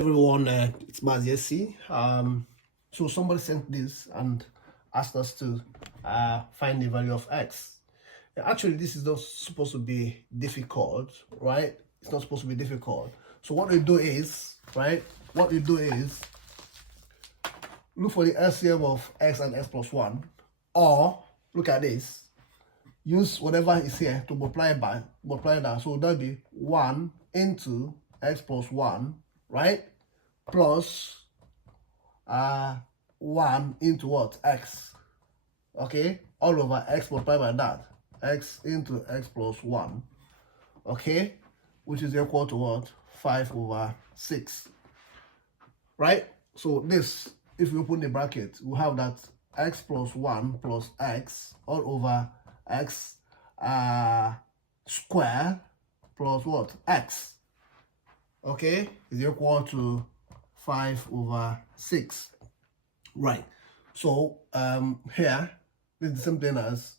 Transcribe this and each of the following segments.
Everyone, it's Maziesi. So somebody sent this and asked us to find the value of x. Actually, this is not supposed to be difficult, right? It's not supposed to be difficult. So what we do is, right? What we do is look for the LCM of x and x plus 1, or look at this. Use whatever is here to multiply that. So that'll be 1 into x plus 1, right? Plus 1 into what? X. Okay? All over x multiplied by that. X into x plus 1. Okay? Which is equal to what? 5 over 6. Right? So this, if you open the bracket, we have that x plus 1 plus x all over x square plus what? X. Okay? Is equal to 5 over 6. Right. So here, this is the same thing as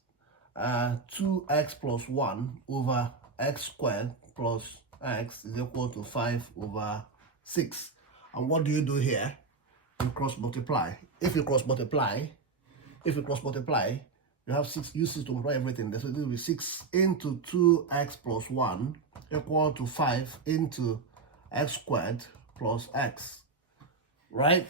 2x plus 1 over x squared plus x is equal to 5 over 6. And what do you do here? You cross multiply. If you cross multiply, you have 6 uses to multiply everything. So it will be 6 into 2x plus 1 equal to 5 into x squared plus x. Right?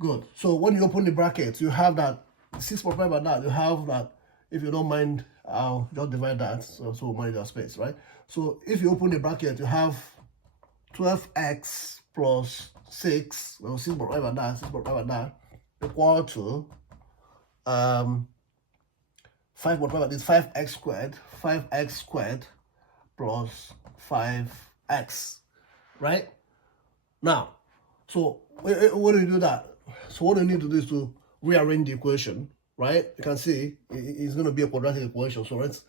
Good. So when you open the bracket, you have that 6 multiplied by that. You have that, if you don't mind, I'll just divide that so manage your space, right? So if you open the bracket, you have 12x plus 6, well, 6 multiplied by that, 6 multiplied by that, equal to 5 multiplied by this, 5x squared plus 5x, right? Now, so when you do that, so what you need to do is to rearrange the equation, right? You can see it's going to be a quadratic equation, so let's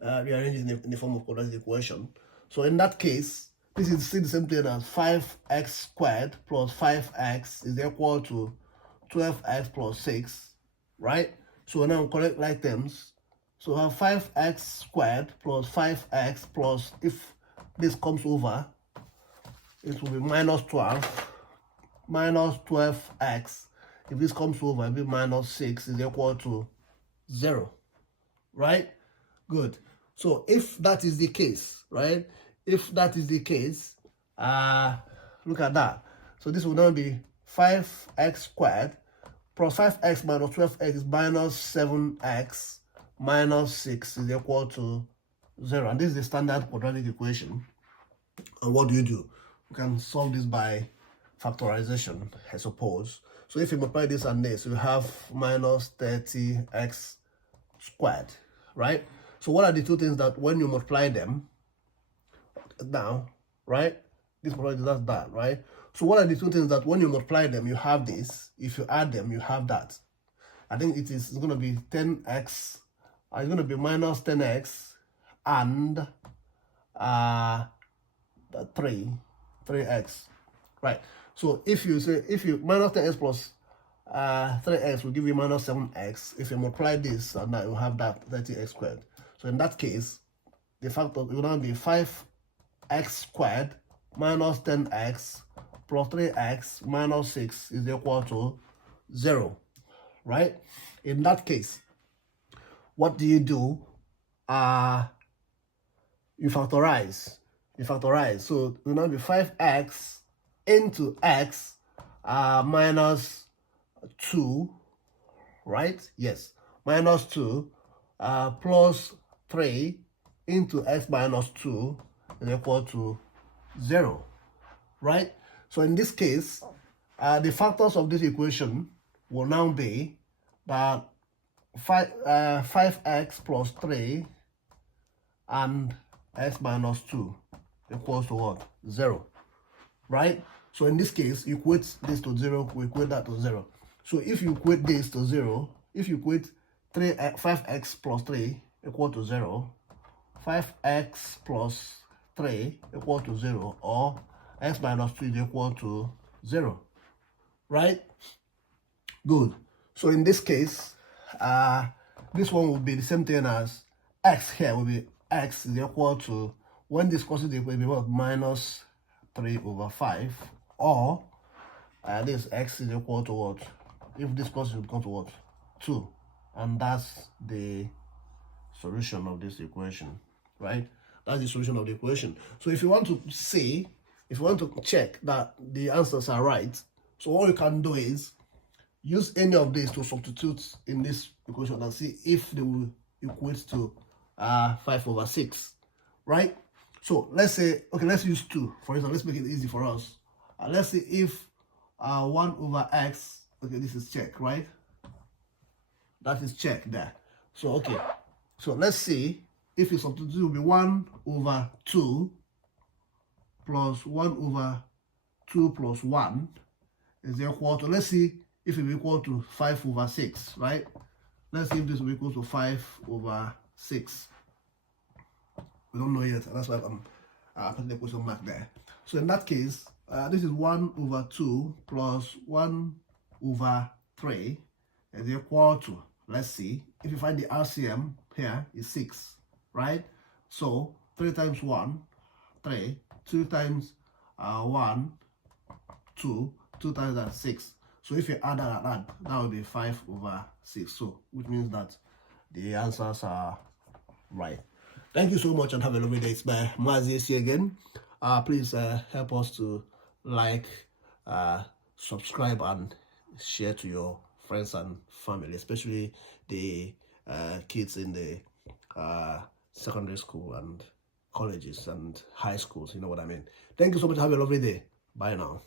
rearrange it in the form of quadratic equation. So in that case, this is still the same thing as 5x squared plus 5x is equal to 12x plus 6, right? So now correct like terms. So I have 5x squared plus 5x plus, if this comes over, it will be minus 12. Minus 12x, if this comes over, it'll be minus 6 is equal to 0, right? Good. So if that is the case, right? If that is the case, look at that. So this will now be 5x squared plus 5x minus 12x is minus 7x minus 6 is equal to 0. And this is the standard quadratic equation. And what do? You can solve this by factorization, I suppose. So if you multiply this and this, you have minus 30x squared, right? So what are the two things that when you multiply them now, right? This multiplies that, right? So what are the two things that when you multiply them, you have this. If you add them, you have that. I think it's going to be 10x. It's going to be minus 10x and 3x, right? So if you minus 10x plus 3x will give you minus 7x. If you multiply this, and now you have that 30x squared. So in that case, the factor will now be 5x squared minus 10x plus 3x minus 6 is equal to 0, right? In that case, what do? You factorize. So it will now be 5x into x minus 2, right? Yes, minus 2 plus 3 into x minus 2 is equal to 0, right? So in this case, the factors of this equation will now be that 5x plus 3 and x minus 2 equals to what? 0, right? So in this case, you equate this to 0, we equate that to 0. So if you equate this to 0, if you equate 5x plus 3 equal to 0, 5x plus 3 equal to 0, or x minus 2 is equal to 0, right? Good. So in this case, this one will be the same thing as x here will be x is equal to, when this crosses the equation, it will be what? Minus 3 over 5, or this x is equal to what? If this plus is equal to what? 2. And that's the solution of this equation, right? That's the solution of the equation. So if you want to say, if you want to check that the answers are right, so all you can do is use any of these to substitute in this equation and see if they will equate to 5/6, right? So let's say, okay, let's use 2 for instance. Let's make it easy for us. Let's say if 1/x, okay, this is check, right? That is check there. So okay, so let's see if you substitute, it will be 1/2 plus 1/2 plus 1 is equal to, let's see if it will equal to 5/6, right? Let's see if this will equal to 5/6. We don't know yet, that's why I'm putting the question mark there. So in that case, this is 1/2 plus 1/3 is equal to, let's see, if you find the RCM here is 6, right? So 3 times 1, 3, 2 times 1, 2, 2 times that 6. So if you add that will be 5/6. So which means that the answers are right. Thank you so much and have a lovely day. It's my Mazi again. Please help us to like, subscribe and share to your friends and family, especially the kids in the secondary school and colleges and high schools, you know what I mean. Thank you so much. Have a lovely day. Bye now.